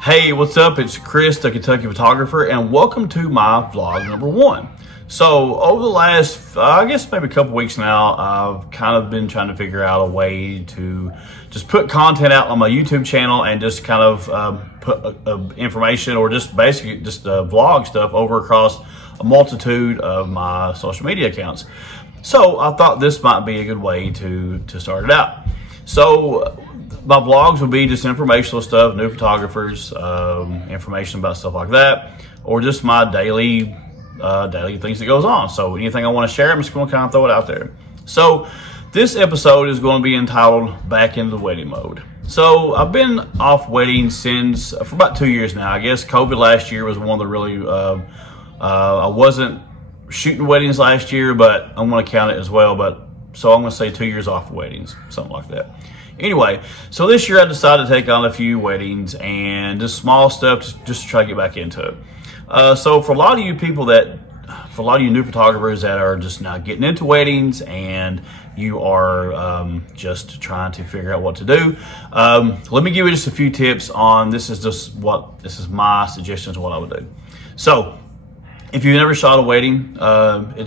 Hey, what's up? It's Chris, the Kentucky photographer, and welcome to my vlog number one. So over the last, I guess maybe a couple weeks now, I've kind of been trying to figure out a way to just put content out on my YouTube channel and just kind of put information or just basically just vlog stuff over across a multitude of my social media accounts. So I thought this might be a good way to start it out. So my vlogs will be just informational stuff, new photographers, information about stuff like that, or just my daily things that goes on. So anything I want to share, I'm just going to kind of throw it out there. So this episode is going to be entitled Back into the Wedding Mode. So I've been off weddings for about 2 years now. I guess COVID last year was one of the really, I wasn't shooting weddings last year, but I'm going to count it as well. So I'm going to say 2 years off of weddings, something like that. Anyway, so this year I decided to take on a few weddings and just small stuff just to try to get back into it. So for a lot of you new photographers that are just now getting into weddings and you are just trying to figure out what to do, let me give you just a few tips on this is my suggestions of what I would do. So if you've never shot a wedding,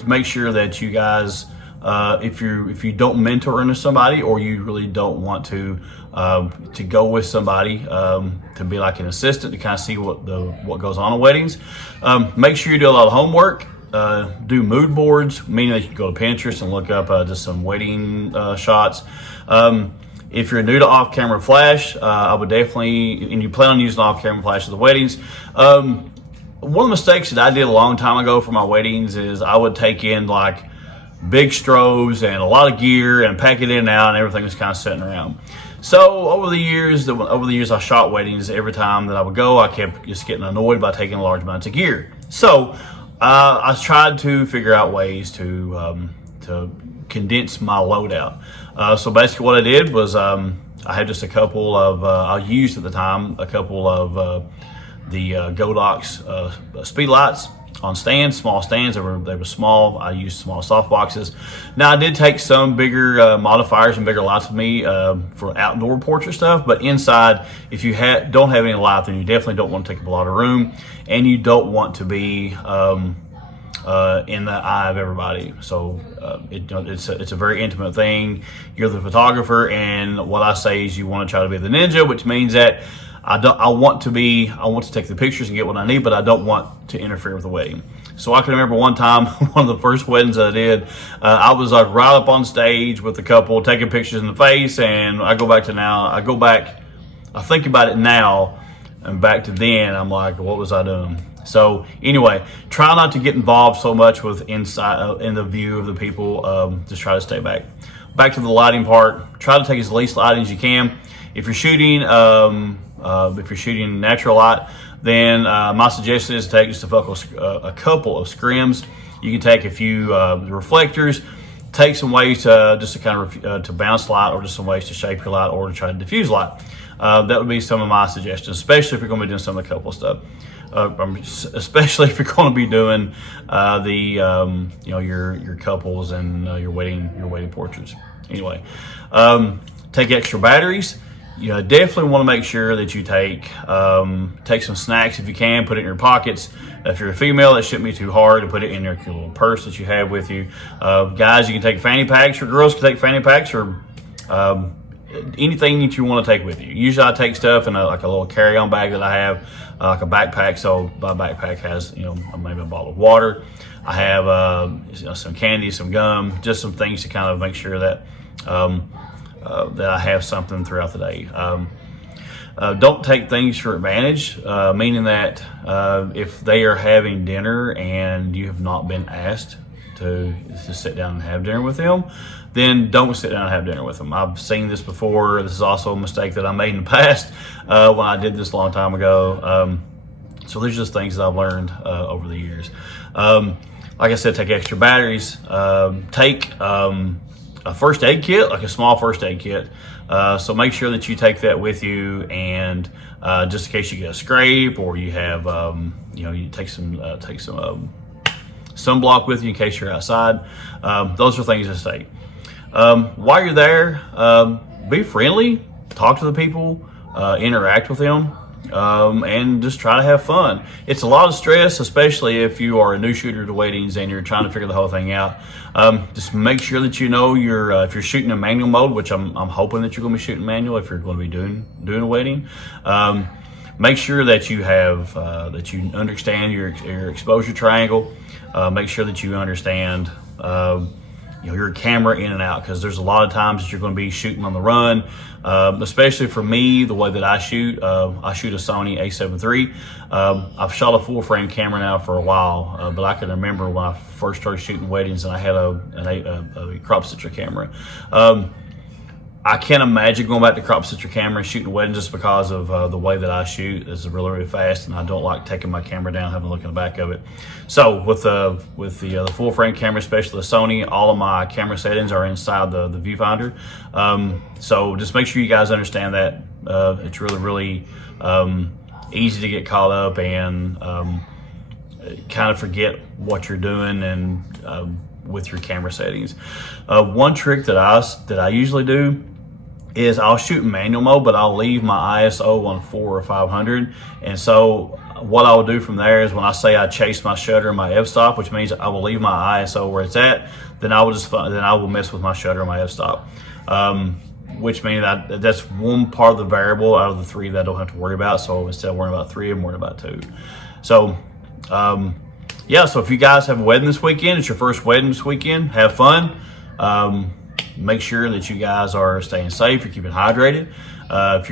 make sure that you guys, if you don't mentor into somebody or you really don't want to go with somebody to be like an assistant to kind of see what goes on in weddings, make sure you do a lot of homework. Do mood boards, meaning that you can go to Pinterest and look up just some wedding shots. If you're new to off-camera flash, I would definitely, and you plan on using off-camera flash at the weddings. One of the mistakes that I did a long time ago for my weddings is I would take in like big strobes and a lot of gear and pack it in and out, and everything was kind of sitting around. So over the years I shot weddings, every time that I would go, I kept just getting annoyed by taking large amounts of gear. So I tried to figure out ways to condense my loadout. So basically what I did was I had just a couple of, I used at the time, a couple of the Godox speed lights on stands, small stands. They were small. I used small soft boxes. Now I did take some bigger modifiers and bigger lights with me for outdoor portrait stuff, but inside, if you don't have any light, then you definitely don't want to take up a lot of room, and you don't want to be in the eye of everybody. So it's a very intimate thing. You're the photographer, and what I say is you want to try to be the ninja, which means that I want to take the pictures and get what I need, but I don't want to interfere with the wedding. So I can remember one time, one of the first weddings I did, I was like right up on stage with the couple taking pictures in the face, and I think about it now, and back to then, I'm like, what was I doing? So anyway, try not to get involved so much with inside in the view of the people. Just try to stay back. Back to the lighting part. Try to take as least lighting as you can. If you're shooting natural light, then my suggestion is to take just a couple of scrims. You can take a few reflectors, take some ways to bounce light, or just some ways to shape your light, or to try to diffuse light. That would be some of my suggestions, especially if you're going to be doing some of the couple stuff. Especially if you're going to be doing your couples and your wedding portraits. Anyway, take extra batteries. You definitely want to make sure that you take some snacks if you can. Put it in your pockets. If you're a female, it shouldn't be too hard to put it in your little purse that you have with you. Guys, you can take fanny packs, or girls can take fanny packs, or anything that you want to take with you. Usually I take stuff in like a little carry-on bag that I have, like a backpack. So my backpack has, maybe a bottle of water. I have some candy, some gum, just some things to kind of make sure that that I have something throughout the day. Don't take things for advantage, meaning that if they are having dinner and you have not been asked to sit down and have dinner with them, then don't sit down and have dinner with them. I've seen this before. This is also a mistake that I made in the past when I did this a long time ago. So there's just things that I've learned over the years. Like I said, take extra batteries. Take a first aid kit, like a small first aid kit. So make sure that you take that with you, and just in case you get a scrape, or you have, you take some sunblock with you in case you're outside. Those are things to take. While you're there, be friendly, talk to the people, interact with them. and just try to have fun. It's a lot of stress, especially if you are a new shooter to weddings and you're trying to figure the whole thing out. Just make sure that you know if you're shooting in manual mode, which I'm hoping that you're going to be shooting manual if you're going to be doing a wedding. Make sure that you have that you understand your exposure triangle. Make sure that you understand your camera in and out, because there's a lot of times that you're going to be shooting on the run. Especially for me, the way that I shoot a Sony a7 III. I've shot a full frame camera now for a while, but I can remember when I first started shooting weddings and I had a crop stitcher camera. I can't imagine going back to crop stitcher camera and shooting a wedding, just because of the way that I shoot. It's really, really fast, and I don't like taking my camera down, having a look in the back of it. So with the full frame camera, especially the Sony, all of my camera settings are inside the viewfinder. So just make sure you guys understand that. It's really, really easy to get caught up and kind of forget what you're doing and with your camera settings. One trick that I usually do is I'll shoot in manual mode, but I'll leave my ISO on 400 or 500. And so what I will do from there is, when I say I chase my shutter and my f-stop, which means I will leave my ISO where it's at, then I will mess with my shutter and my f-stop. Which means that's one part of the variable out of the three that I don't have to worry about. So instead of worrying about three, I'm worrying about two. So yeah, so if you guys have a wedding this weekend, it's your first wedding this weekend, have fun. Make sure that you guys are staying safe, you're keeping hydrated. If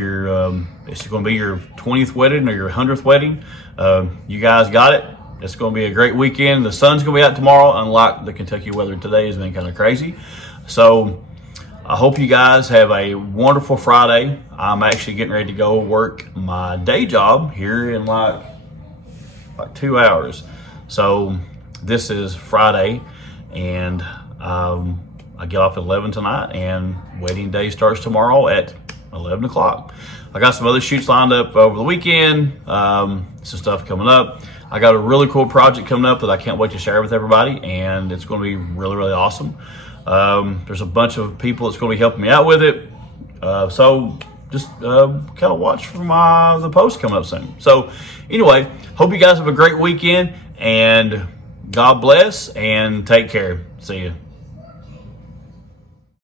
it's going to be your 20th wedding or your 100th wedding, you guys got it. It's going to be a great weekend. The sun's going to be out tomorrow, unlike the Kentucky weather today has been kind of crazy. So I hope you guys have a wonderful Friday. I'm actually getting ready to go work my day job here in like 2 hours. So this is Friday, and I get off at 11 tonight, and wedding day starts tomorrow at 11 o'clock. I got some other shoots lined up over the weekend, some stuff coming up. I got a really cool project coming up that I can't wait to share with everybody, and it's going to be really, really awesome. There's a bunch of people that's going to be helping me out with it. So just kind of watch for the post coming up soon. So anyway, hope you guys have a great weekend, and God bless, and take care. See you.